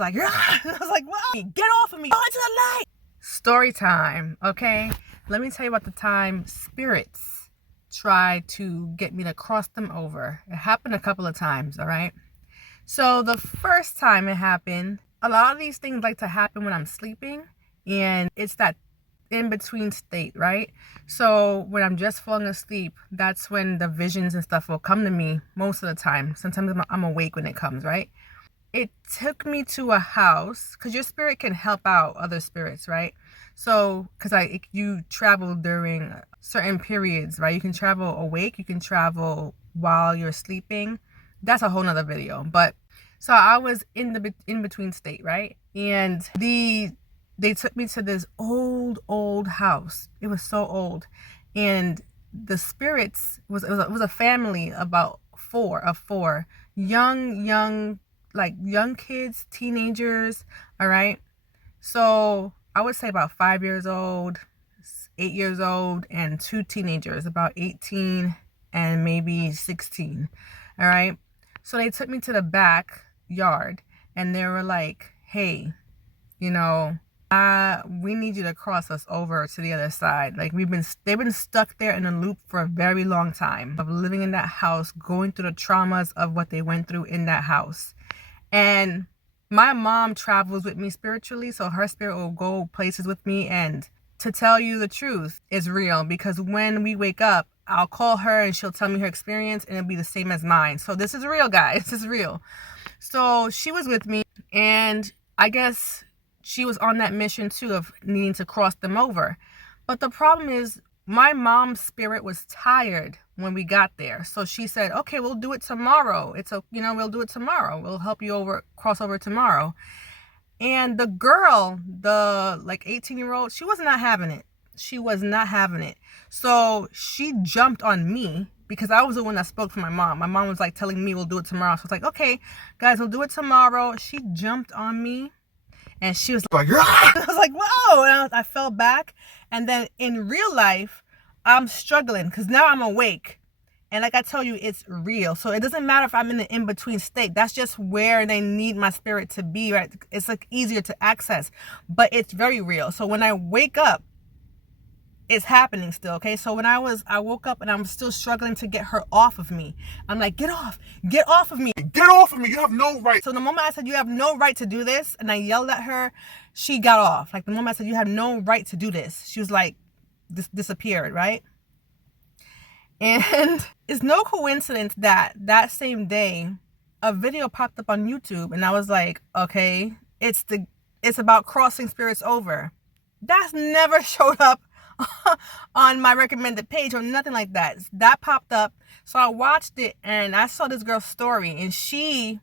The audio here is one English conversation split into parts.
like, ah! And I was like, wow, get off of me, go into the light. Story time, okay? Let me tell you about the time spirits tried to get me to cross them over. It happened a couple of times, all right? So the first time it happened, a lot of these things like to happen when I'm sleeping, and it's that in-between state, right? So when I'm just falling asleep, that's when the visions and stuff will come to me most of the time. Sometimes I'm awake when it comes, right? It took me to a house, because your spirit can help out other spirits, right? So because you travel during certain periods, right? You can travel awake, you can travel while you're sleeping. That's a whole nother video. But so I was in the in-between state, right? And they took me to this old house. It was so old. And the spirits it was a family about four young kids, teenagers, all right? So I would say about 5 years old, 8 years old, and two teenagers, about 18 and maybe 16, all right? So they took me to the backyard, and they were like, hey, we need you to cross us over to the other side. Like they've been stuck there in a loop for a very long time of living in that house, going through the traumas of what they went through in that house. And my mom travels with me spiritually, so her spirit will go places with me. And to tell you the truth, it's real, because when we wake up, I'll call her and she'll tell me her experience, and it'll be the same as mine. So this is real, guys. This is real. So she was with me, and I guess she was on that mission too of needing to cross them over. But the problem is, my mom's spirit was tired when we got there. So she said, okay, we'll do it tomorrow. We'll do it tomorrow. We'll help you cross over tomorrow. And the girl, the 18-year-old, she was not having it. She was not having it. So she jumped on me, because I was the one that spoke for my mom. My mom was like telling me we'll do it tomorrow. So it's like, okay, guys, we'll do it tomorrow. She jumped on me, and she was like, I was like, whoa. And I fell back. And then in real life, I'm struggling, because now I'm awake. And like I tell you, it's real. So it doesn't matter if I'm in the in-between state. That's just where they need my spirit to be, right? It's like easier to access, but it's very real. So when I wake up, it's happening still, okay? So when I woke up and I'm still struggling to get her off of me. I'm like, get off of me. Get off of me, you have no right. So the moment I said, you have no right to do this, and I yelled at her, she got off. Like the moment I said, you have no right to do this, she was like, disappeared, right? And it's no coincidence that same day, a video popped up on YouTube, and I was like, okay, it's about crossing spirits over. That's never showed up on my recommended page or nothing like that. That popped up. So I watched it, and I saw this girl's story, and she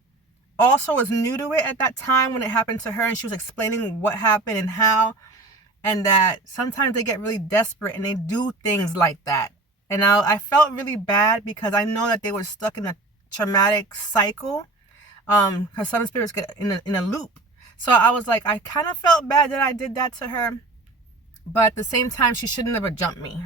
also was new to it at that time when it happened to her, and she was explaining what happened and how, and that sometimes they get really desperate and they do things like that. And I felt really bad, because I know that they were stuck in a traumatic cycle, because some spirits get in a loop. So I was like, I kind of felt bad that I did that to her, but at the same time, she should never jump me.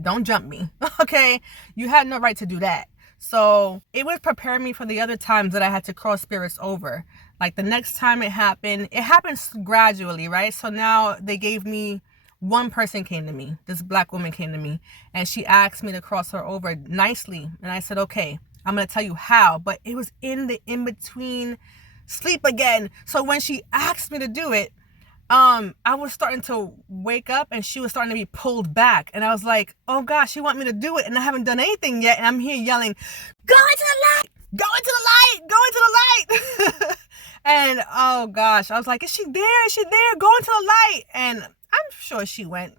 Don't jump me, okay? You had no right to do that. So it would prepare me for the other times that I had to cross spirits over. Like the next time it happens gradually, right? So now they gave me, one person came to me, this black woman came to me, and she asked me to cross her over nicely. And I said, okay, I'm going to tell you how. But it was in the in-between sleep again. So when she asked me to do it, I was starting to wake up, and she was starting to be pulled back. And I was like, oh gosh, she want me to do it, and I haven't done anything yet. And I'm here yelling, go into the light, go into the light, go into the light. And oh gosh, I was like, is she there? Is she there? Go into the light. And I'm sure she went,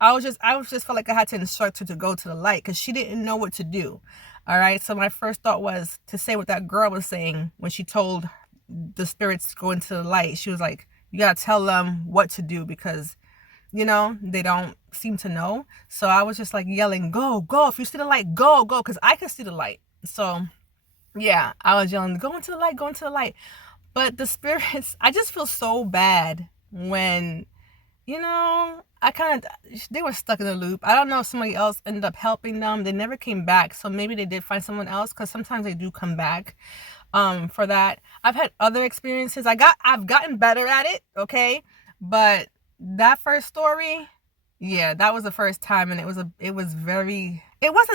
I was just felt like I had to instruct her to go to the light, because she didn't know what to do. All right. So my first thought was to say what that girl was saying when she told the spirits to go into the light. She was like, you got to tell them what to do, because, they don't seem to know. So I was just like yelling, go. If you see the light, go. Because I could see the light. So yeah, I was yelling, go into the light, go into the light. But the spirits, I just feel so bad when, they were stuck in a loop. I don't know if somebody else ended up helping them. They never came back. So maybe they did find someone else, because sometimes they do come back. for that. I've had other experiences. I've gotten better at it, okay? But that first story, yeah, that was the first time, and it wasn't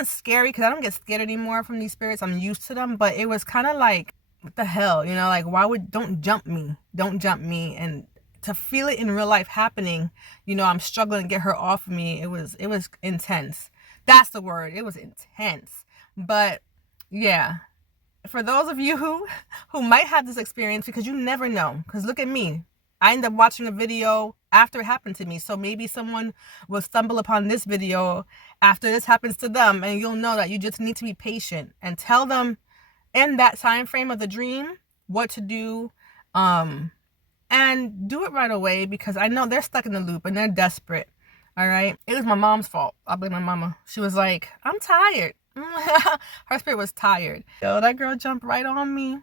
scary because I don't get scared anymore from these spirits. I'm used to them, but it was kind of like, what the hell, like, don't jump me, and to feel it in real life happening, I'm struggling to get her off of me. It was intense. That's the word. It was intense. But yeah, for those of you who might have this experience, because you never know, because look at me, I ended up watching a video after it happened to me. So maybe someone will stumble upon this video after this happens to them, and you'll know that you just need to be patient and tell them in that time frame of the dream what to do, and do it right away, because I know they're stuck in the loop and they're desperate. All right, it was my mom's fault. I blame my mama. She was like, I'm tired. Her spirit was tired. Yo, that girl jumped right on me.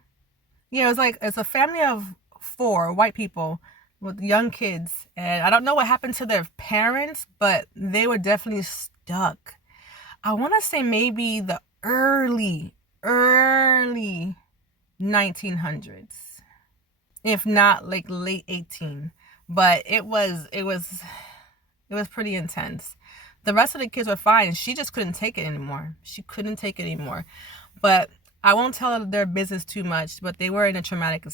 Yeah, it's a family of 4 white people with young kids, and I don't know what happened to their parents, but they were definitely stuck. I want to say maybe the early 1900s, if not like late 18. But it was pretty intense. The rest of the kids were fine. She just couldn't take it anymore. But I won't tell their business too much, but they were in a traumatic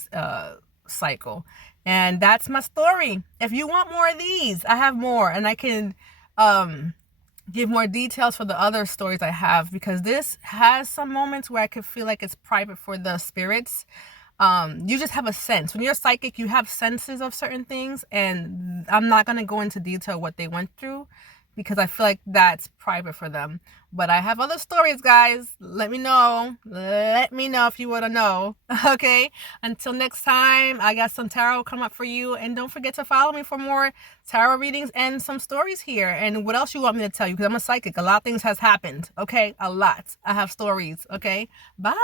cycle. And that's my story. If you want more of these, I have more, and I can give more details for the other stories I have, because this has some moments where I could feel like it's private for the spirits. You just have a sense. When you're psychic, you have senses of certain things, and I'm not going to go into detail what they went through, because I feel like that's private for them. But I have other stories, guys. Let me know if you want to know. Okay, until next time, I got some tarot come up for you, and don't forget to follow me for more tarot readings and some stories here. And what else you want me to tell you, because I'm a psychic. A lot of things has happened. Okay, a lot. I have stories. Okay, bye.